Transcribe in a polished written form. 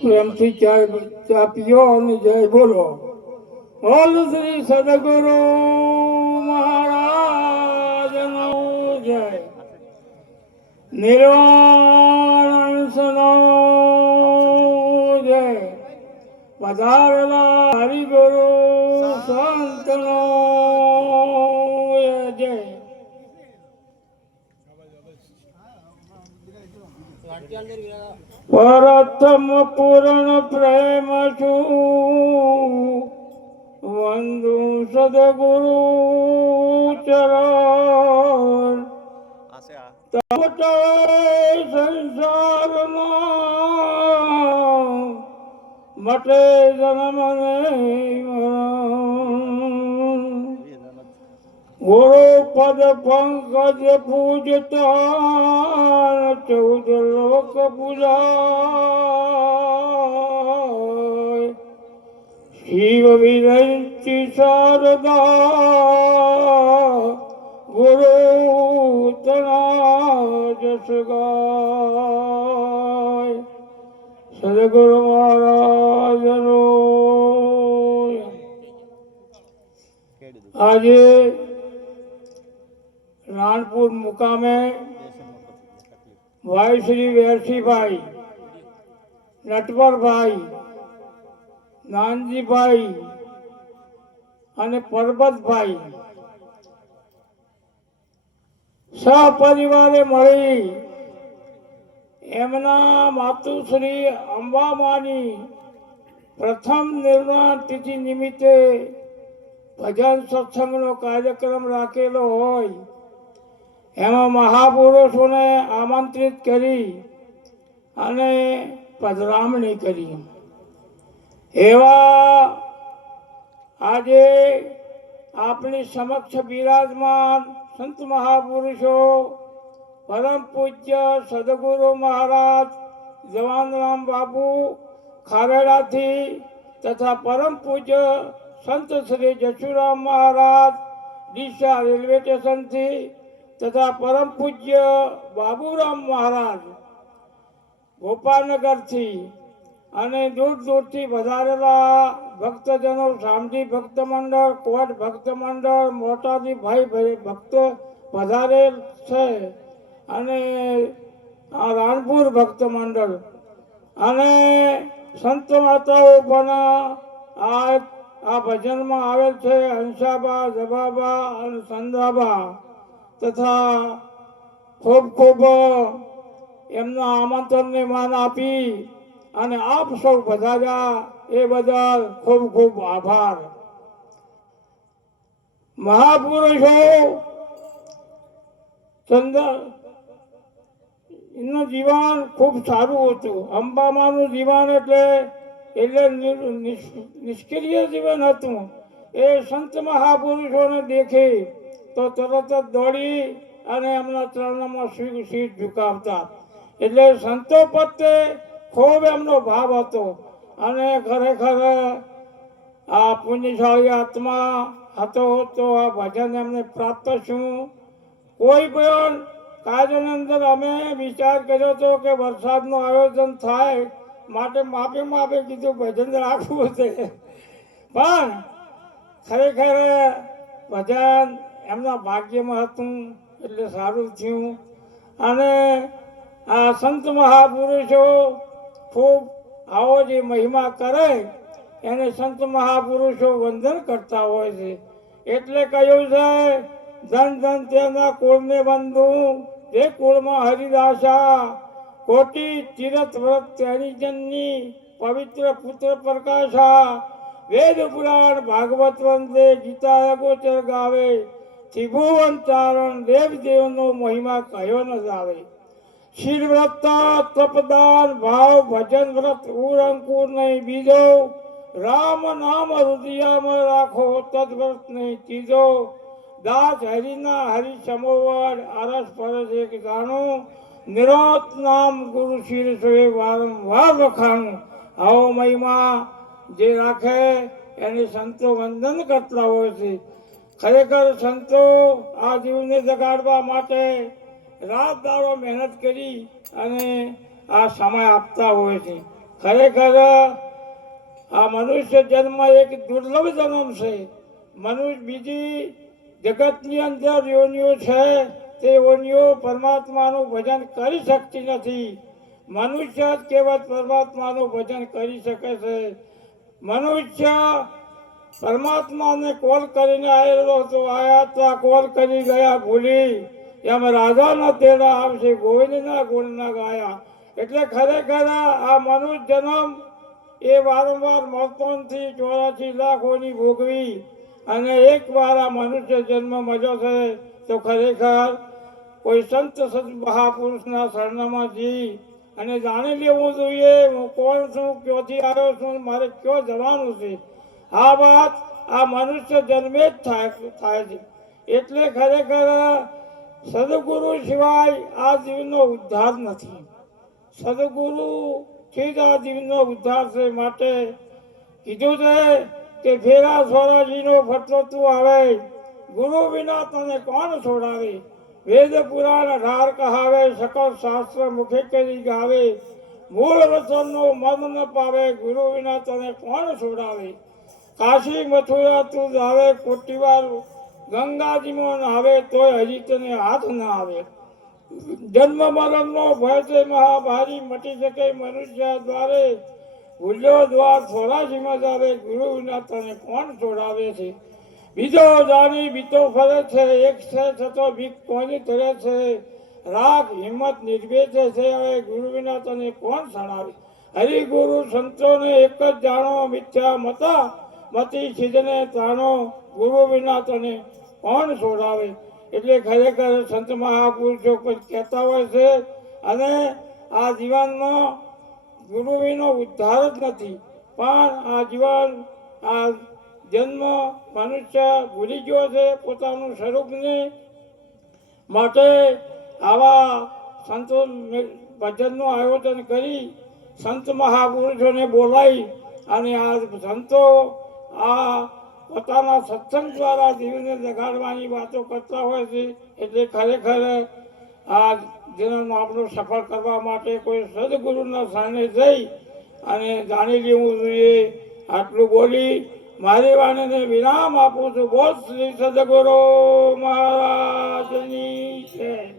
પ્રેમથી ચા પીઓ અને જય બોલો. બોલ શ્રી સદગુરુ મહારાજનો જય. નિર્વાણ નો જય. પધારેલા હરિગુરુ સંતનો જય. પ્રથમ પૂર્ણ પ્રેમ છું વંદુ સદગુરુ ચરણ. સંસારમાં મટે જન્મ ને ગુરુ પદ પંકજ પૂજતા 14 લોક પૂજાય. શિવ વિરંચી શારદા ગુરુ તણા જસ ગાય. સદગુરુ મહારાજનો આજે રાણપુર મુકામે ભાઈ શ્રી વેરસીભાઈ, નટવરભાઈ, નાનજીભાઈ અને પરબતભાઈ સહપરિવારે મળી એમના માતુશ્રી અંબામાની પ્રથમ નિર્વાણ તિથિ નિમિત્તે ભજન સત્સંગનો કાર્યક્રમ રાખેલો હોય એમાં મહાપુરુષોને આમંત્રિત કરી અને પધરામણી કરી. એવા આજે આપણી સમક્ષ બિરાજમાન સંત મહાપુરુષો પરમ પૂજ્ય સદગુરુ મહારાજ જવાનરામ બાપુ ખારેડાથી તથા પરમ પૂજ્ય સંત શ્રી જશુરામ મહારાજ ડીસા રેલવે સ્ટેશનથી તથા પરમ પૂજ્ય બાબુરામ મહારાજ ગોપાલનગરથી અને દૂર દૂરથી વધારેલા ભક્તજનો, શામજી ભક્ત મંડળ, કોટ ભક્ત મંડળ, મોટાજી ભાઈ ભક્ત વધારેલ છે અને આ રાણપુર ભક્ત મંડળ અને સંત માતાઓ પણ આ ભજનમાં આવેલ છે. હંસાબા, જબાબા અને સંદાબા તથા ખૂબ ખૂબ એમના આમંત્રણને માન આપી અને આપ સૌ પધાર્યા એ બદલ ખૂબ ખૂબ આભાર. મહાપુરુષો એનું જીવન ખૂબ સારું હતું. અંબામાનું જીવન એટલે નિષ્ક્રિય જીવન હતું. એ સંત મહાપુરુષોને દેખે તો તરત જ દોડી અને એમના ચરણોમાં શીશ ઝુકાવતા. એટલે સંતો પ્રત્યે ખૂબ એમનો ભાવ હતો અને ખરેખર આ પુણ્યશાળી આત્મા હતો તો આ ભજન એમને પ્રાપ્ત છું. કોઈ પણ કાર્યની અંદર અમે વિચાર કર્યો હતો કે વરસાદનું આયોજન થાય માટે માપે માપે કીધું ભજન રાખવું છે, પણ ખરેખર ભજન એમના ભાગ્યમાં હતું એટલે સારું થયું. અને આ સંત મહાપુરુષો ખૂબ આવો જે મહિમા કરે એને સંત મહાપુરુષો વંદન કરતા હોય છે. એટલે કહ્યું છે ધન ધન તેના કુળને બંધુ જે કુળમાં હરિદાસા કોટી તીરથ વ્રત તેની જનની પવિત્ર પુત્ર પ્રકાશા વેદ પુરાણ ભાગવત વંદે ગીતા અગોચર ગાવે ત્રિભુવન ચારણ દેવ દેવનો મહિમા કયો ન જાવે. શીલ વ્રત તપદાન ભાવ ભજન વ્રત ઉર અંકુર નહીં બીજો રામ નામ હૃદયમાં રાખો તદ્વ્રત નહીં ત્રીજો દાસ હરિના હરિ સમોવર આરસ પરસ એક જાણું નિરોત નામ ગુરુ શિર સોએ વારંવાર વખાણું. આવો મહિમા જે રાખે એને સંતો વંદન કરતા હોય છે. ખરેખર સંતો આ જીવને જગાડવા માટે રાત દાડો મહેનત કરી અને આ સમય આપતા હોય છે. ખરેખર આ મનુષ્ય જન્મ એક દુર્લભ જન્મ છે. મનુષ્ય બીજી જગતની અંદર યોનિઓ છે તે યોનિઓ પરમાત્માનું ભજન કરી શકતી નથી. મનુષ્ય જ કેવળ પરમાત્માનું ભજન કરી શકે છે. મનુષ્ય પરમાત્માને કોલ કરીને આવેલો તો આયા તો કોલ કરી ગયા ભૂલી, એમ રાજાના તેડા આવશે ગોવિંદના ગુણના ગાયા. એટલે ખરેખર આ મનુષ્ય જન્મ એ વારંવાર મળતો નથી. 84 લાખોની ભોગવી અને એક વાર આ મનુષ્ય જન્મ મળ્યો છે તો ખરેખર કોઈ સંત મહાપુરુષના શરણમાં જઈ અને જાણી લેવું જોઈએ હું કોણ છું, ક્યાંથી આવ્યો છું, મારે ક્યાં જવાનું છે. આ વાત આ મનુષ્ય જન્મે જ થાય છે. એટલે ખરેખર સદગુરુ સિવાય આ જીવનો ઉદ્ધાર નથી. સદગુરુથી જ આ જીવનો ઉદ્ધાર છે. માટે કીધું છે કે ફેરા સ્વરાજીનો ફટલો તું આવે, ગુરુ વિના તને કોણ છોડાવે. વેદ પુરાણ ઢાર કહાવે, સકળ શાસ્ત્ર મુખે કરી ગાવે. મૂળ વચનનો મર્મ ન પાવે, ગુરુ વિના તને કોણ છોડાવે. કાશી મથુરા તું જાવે, કોટી વાર ગંગાજીમાં નાવે, તોય હજી તને હાથ ના આવે. જન્મ મરણનો ભય છે મહાભારી, મટી શકે મનુષ્ય દ્વારે. ભૂલ્યો દ્વાર 84માં જાવે, ગુરુ વિના તને કોણ છોડાવે છે. બીજો જાણી બીતો ફરે છે, એક છે છતો ભીખ કોની ધરે છે. રાગ હિંમત નિર્ભેજ છે, હવે ગુરુ વિના તને કોણ છડાવે. હરિગુરુ સંતોને એક જ જાણો, મિથ્યા મતા મતી સિદ્ધને તાણો, ગુરુ વિના તને કોણ છોડાવે. એટલે ખરેખર સંત મહાપુરુષો કોઈ કહેતા હોય છે અને આ જીવનમાં ગુરુ વિનો ઉદ્ધાર જ નથી. પણ આ જીવન આ જન્મ મનુષ્ય ભૂલી ગયો છે પોતાનું સ્વરૂપને. માટે આવા સંતો ભજનનું આયોજન કરી સંત મહાપુરુષોને બોલાવી અને આ સંતો આ પોતાના સત્સંગ દ્વારા જીવને જગાડવાની વાતો કરતા હોય છે. એટલે ખરેખર આ જીવન આપણો સફળ કરવા માટે કોઈ સદગુરુના શરણે જઈ અને જાણી લેવું જોઈએ. આટલું બોલી મારી વાણીને વિરામ આપું છું. બોલ શ્રી સદગુરુ મહારાજની જય.